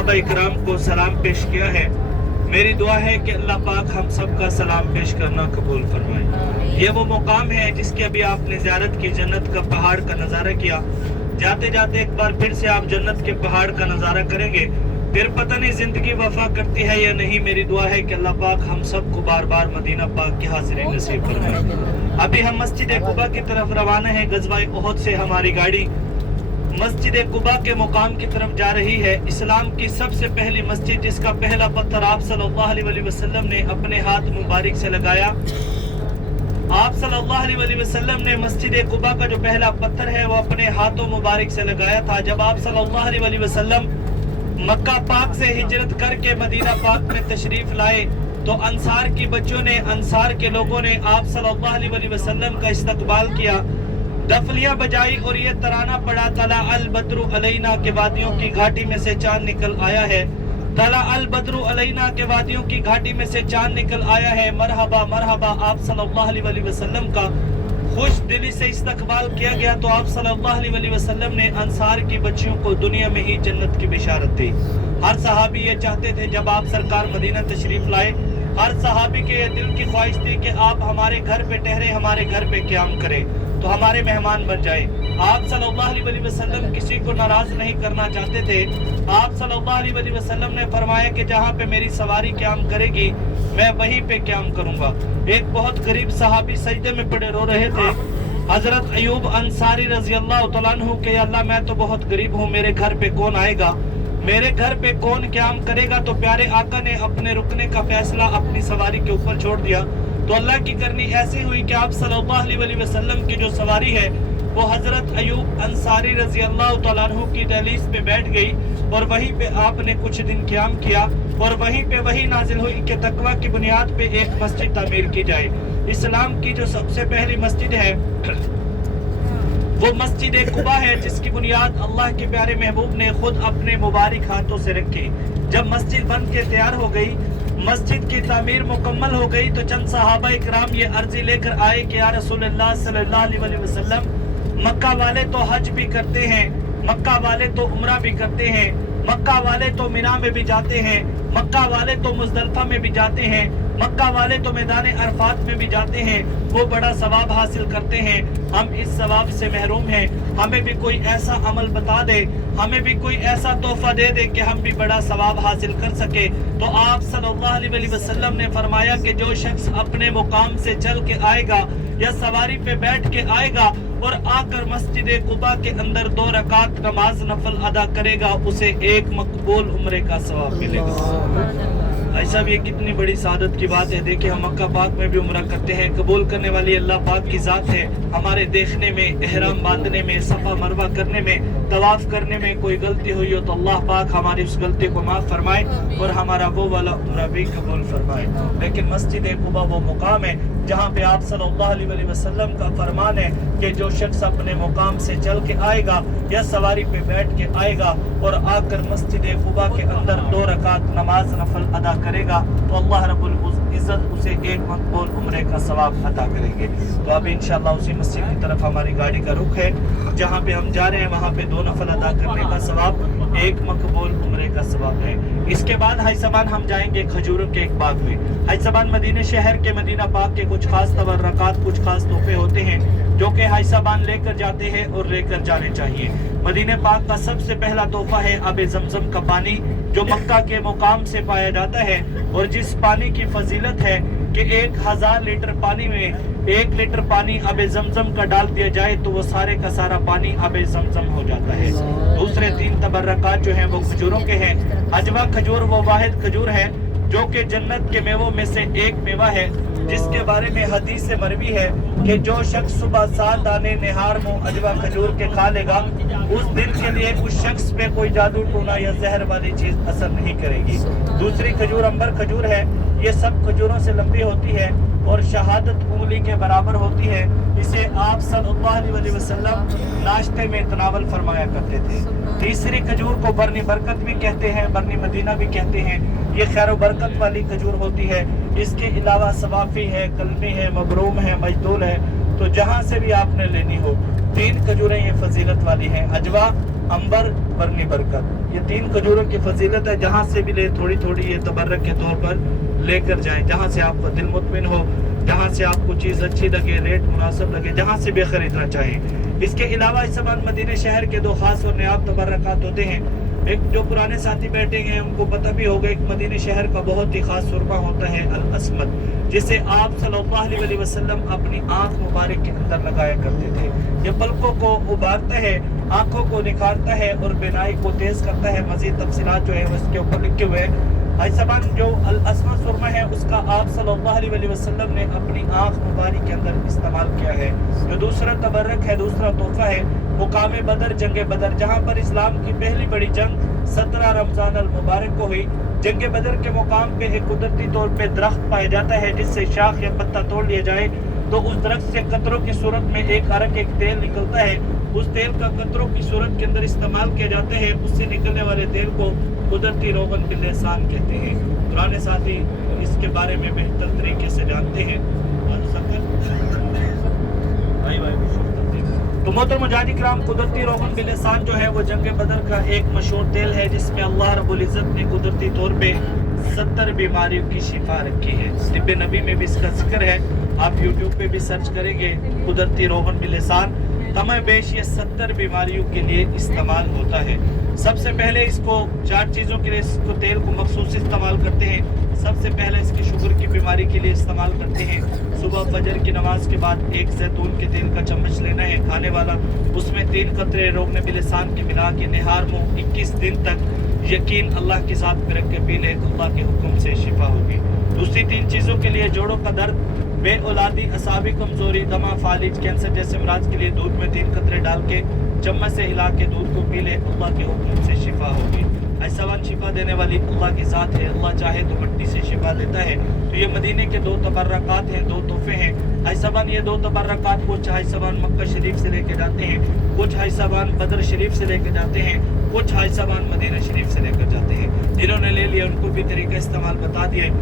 सहाबा इकराम को सलाम पेश किया है। मेरी दुआ है कि अल्लाह पाक हम सब का सलाम पेश करना कबूल फरमाए। ये वो मुकाम है जिसकी अभी आपने ज़ियारत की, जन्नत का पहाड़ का नज़ारा किया। जाते जाते एक बार फिर से आप जन्नत के पहाड़ का नज़ारा करेंगे, फिर पता नहीं जिंदगी वफा करती है या नहीं। मेरी दुआ है कि अल्लाह पाक हम सबको बार बार मदीना पाक की हाजिरी नसीब फरमाए। अभी हम मस्जिद कुबा की तरफ रवाना है। गज़वाए उहद से हमारी गाड़ी मस्जिद कुबा के मुकाम की तरफ जा रही है। इस्लाम की सबसे पहली मस्जिद जिसका पहला पत्थर आप सल्लल्लाहु अलैहि वसल्लम ने अपने हाथ मुबारक से लगाया। आप सल्लल्लाहु अलैहि वसल्लम ने मस्जिद कुबा का जो पहला पत्थर है वो अपने हाथों मुबारक से लगाया था। जब आप सल्लल्लाहु अलैहि वसल्लम मक्का पाक से हिजरत करके मदीना पाक में तशरीफ लाए तो अंसार की बच्चों ने, अंसार के लोगों ने आप सल्लल्लाहु अलैहि वसल्लम का इस्तकबाल किया, दफलियां बजाई और ये तराना पड़ा, तला अल बद्रु अलैना के वादियों की घाटी में से चांद निकल आया है। तला अल बद्रु अलैना के वादियों की घाटी में से चांद निकल आया है। मरहबा मरहबा। आप सल्लल्लाहु अलैहि वसल्लम का खुश दिली से इस्तकबाल किया गया तो आप सल्लल्लाहु अलैहि वसल्लम ने अंसार की बच्चियों को दुनिया में ही जन्नत की बिशारत दी। हर सहाबी ये चाहते थे जब आप सरकार मदीना तशरीफ लाए, हर सहाबी के दिल की ख्वाहिश थी कि आप हमारे घर पे ठहरे, हमारे घर पे क़याम करें, तो हमारे मेहमान बन जाए। आप सल्लल्लाहु अलैहि वसल्लम किसी को नाराज नहीं करना चाहते थे। आप सल्लल्लाहु अलैहि वसल्लम ने फरमाया कि जहाँ पे मेरी सवारी क़याम करेगी मैं वहीं पे क़याम करूंगा। एक बहुत गरीब सहाबी सजदे में पड़े रो रहे थे। हजरत अयूब अंसारी रजी अल्लाह तआला अन्हु के अल्लाह मैं तो बहुत गरीब हूँ, मेरे घर पे कौन आएगा, मेरे घर पे कौन क़याम करेगा। तो प्यारे आका ने अपने रुकने का फैसला अपनी सवारी के ऊपर छोड़ दिया। तो अल्लाह की करनी ऐसी हुई कि आप सल्लल्लाहु अलैहि वसल्लम की जो सवारी है वो हजरत अयूब अंसारी रजी अल्लाह तआला अन्हु की दहलीज पे बैठ गई और वहीं पे आपने कुछ दिन क़याम किया और वहीं पे वही नाजिल हुई कि तकवा की बुनियाद पे एक मस्जिद तामीर की जाए। इस्लाम की जो सबसे पहली मस्जिद है वो मस्जिद कुबा है जिसकी बुनियाद अल्लाह के प्यारे महबूब ने खुद अपने मुबारक हाथों से रखी। जब मस्जिद बन के तैयार हो गई, मस्जिद की तामीर मुकम्मल हो गई तो चंद सहाबा इकराम ये अर्जी लेकर आए कि या रसूलुल्लाह सल्लल्लाहु अलैहि वसल्लम, मक्का वाले तो हज भी करते हैं, मक्का वाले तो उम्रा भी करते हैं, मक्का वाले तो मिना में भी जाते हैं, मक्का वाले तो मुज़दलिफा में भी जाते हैं, मक्का वाले तो मैदान अरफात में भी जाते हैं, वो बड़ा सवाब हासिल करते हैं, हम इस सवाब से महरूम हैं। हमें भी कोई ऐसा अमल बता दे, हमें भी कोई ऐसा तोहफा दे दे कि हम भी बड़ा सवाब हासिल कर सके। तो आप सल्लल्लाहु अलैहि वसल्लम ने फरमाया कि जो शख्स अपने मुकाम से चल के आएगा या सवारी पे बैठ के आएगा और आकर मस्जिद कुबा के अंदर 2 रकात नमाज नफल अदा करेगा उसे एक मकबूल उम्रे का सवाब मिलेगा। ऐसा भी कितनी बड़ी सादत की बात है। देखिए हम मक्का पाक में भी उम्रा करते हैं, कबूल करने वाली अल्लाह पाक की ज़ात है। हमारे देखने में, एहराम बांधने में, सफ़ा मरवा करने में, तवाफ करने में कोई गलती हुई हो तो अल्लाह पाक हमारी उस गलती को माफ़ फरमाए और हमारा वो वाला उम्रा भी कबूल फरमाए। लेकिन मस्जिद कुबा वो मुकाम है जहाँ पे आप सल्लल्लाहु अलैहि वसल्लम का फरमान है कि जो शख्स अपने मुकाम से चल के आएगा या सवारी पे बैठ के आएगा और आकर मस्जिद कुबा के अंदर 2 रकात नमाज नफल अदा करेगा तो अल्लाह रब्बुल इज़्ज़त उसे एक मकबूल उम्रे का सवाब अता करेंगे। तो अब इंशाअल्लाह उसी मस्जिद की तरफ हमारी गाड़ी का रुख है। जहाँ पे हम जा रहे हैं वहाँ पे 2 नफल अदा करने का सवाब, एक मकबूल उम्रे का सवाब है। इसके बाद हाईसबान हम जाएंगे खजूरों के एक बाग में। हाईसबान मदीने शहर के मदीना पाक के कुछ खास तबर्रकात, कुछ खास तोहफे होते हैं जो कि हाईसबान लेकर जाते हैं और लेकर जाने चाहिए। मदीने पाक का सबसे पहला तोहफा है आब जमजम का पानी जो मक्का के मुकाम से पाया जाता है और जिस पानी की फजीलत है कि 1000 लीटर पानी में 1 लीटर पानी आब जमजम का डाल दिया जाए तो वो सारे का सारा पानी आब जमजम हो जाता है। दूसरे 3 तबर्रकात जो हैं वो खजूरों के हैं। अजवा खजूर वो वाहिद खजूर है जो कि जन्नत के मेवों में से एक मेवा है जिसके बारे में हदीस से मरवी है कि जो शख्स सुबह 7 दाने निहार मुंह अजवा खजूर के खा लेगा उस दिन के लिए उस शख्स पे कोई जादू टोना या जहर वाली चीज असर नहीं करेगी। दूसरी खजूर अंबर खजूर है। ये सब खजूरों से लंबी होती है और शहादत उंगली के बराबर होती है। इसे आप सल्लल्लाहु अलैहि वसल्लम नाश्ते में तनावल फरमाया करते थे। तीसरी खजूर को बरनी बरकत भी कहते हैं, बरनी मदीना भी कहते हैं। ये खैर बरकत वाली खजूर होती है। इसके अलावा सवाफी है, कलमी है, मबरूम है, मजदूल है, तो जहाँ से भी आपने लेनी हो। 3 खजूरें ये फजीलत वाली हैं। अजवा अंबर बरनी बरकत। ये 3 खजूरों की फजीलत है, जहाँ से भी ले थोड़ी थोड़ी ये तबर्रक के तौर पर लेकर जाएं, जहाँ से आपका दिल मुतमिन हो, जहाँ से आपको चीज़ अच्छी लगे, रेट मुनासिब लगे, जहाँ से भी खरीदना चाहें। इसके अलावा इस ज़मान मदीने शहर के 2 खास और नायाब तबर्रकात होते हैं। एक जो पुराने साथी बैठे हैं उनको पता भी होगा, एक मदीने शहर का बहुत ही खास सुरमा होता है अल अस्मद, जिसे आप सल्लल्लाहु अलैहि वसल्लम अपनी आँख मुबारक के अंदर लगाया करते थे। ये पलकों को उबारता है, आंखों को निखारता है और बिनाई को तेज करता है। मजीद तफसीलात जो है वो इसके ऊपर लिखे हुए हैं। भाई साहब, जो अल अस्मद सुरमा है उसका आप सल्लल्लाहु अलैहि वसल्लम ने अपनी आँख मुबारक के अंदर इस्तेमाल किया है। जो दूसरा तबर्रक है, दूसरा तोहफा है, मुकाम बदर, जंग बदर, जहाँ पर इस्लाम की पहली बड़ी जंग 17 रमजान अल मुबारक को हुई। जंग बदर के मुकाम पे एक कुदरती तौर पे दरख्त पाया जाता है, जिससे शाख या पत्ता तोड़ लिया जाए तो उस दरख्त से कतरों की सूरत में एक अरक एक तेल निकलता है। उस तेल का कतरों की सूरत के अंदर इस्तेमाल किया जाता है। उससे निकलने वाले तेल को कुदरती रोगन बिल लिसान कहते हैं। पुराने साथी इसके बारे में बेहतर तरीके से जानते हैं। तो मोहतरम मुजाहिदीन किराम, कुदरती रोगन बिल लिसान जो है वो जंग बदर का एक मशहूर तेल है, जिसमें अल्लाह रब्बुल इज्जत ने कुदरती तौर पे 70 बीमारियों की शिफा रखी है। तिब्बे नबी में भी इसका जिक्र है, आप यूट्यूब पे भी सर्च करेंगे कुदरती रोगन बिल लिसान, कम बेश ये 70 बीमारियों के लिए इस्तेमाल होता है। सबसे पहले इसको 4 चीज़ों के लिए इसको तेल को मखसूस इस्तेमाल करते हैं। सबसे पहले इसकी शुगर की बीमारी के लिए इस्तेमाल करते हैं। सुबह फजर की नमाज के बाद एक जैतून के तेल का चम्मच लेना है खाने वाला, उसमें 3 कतरे रोगन बिल लिसान के मिला के निहार मुँह 21 दिन तक यकीन अल्लाह के साथ में रख के पी ले, अल्लाह के हुक्म से शिफा होगी। दूसरी 3 चीज़ों के लिए जोड़ों का दर्द, बे औलादी, असाबी कमजोरी, दमा, फालिज, कैंसर जैसे अमराज के लिए दूध में 3 कतरे डाल के चम्मच से हिला के दूध को पी ले, अल्लाह के हुक्म से शिफा होगी। ऐसा शिफा देने वाली अल्लाह की ज़ात है, अल्लाह चाहे तो मिट्टी से शिफा देता है। तो ये मदीने के 2 तबर्रकात हैं, 2 तोहफे हैं। ऐसा ये 2 तबर्रकात कुछ ऐसा मक्का शरीफ से लेके जाते हैं, कुछ ऐसा बदर शरीफ से लेके जाते हैं, कुछ ऐसा मदीना शरीफ से लेकर जाते हैं। जिन्होंने ले लिया उनको भी तरीका इस्तेमाल बता दिया।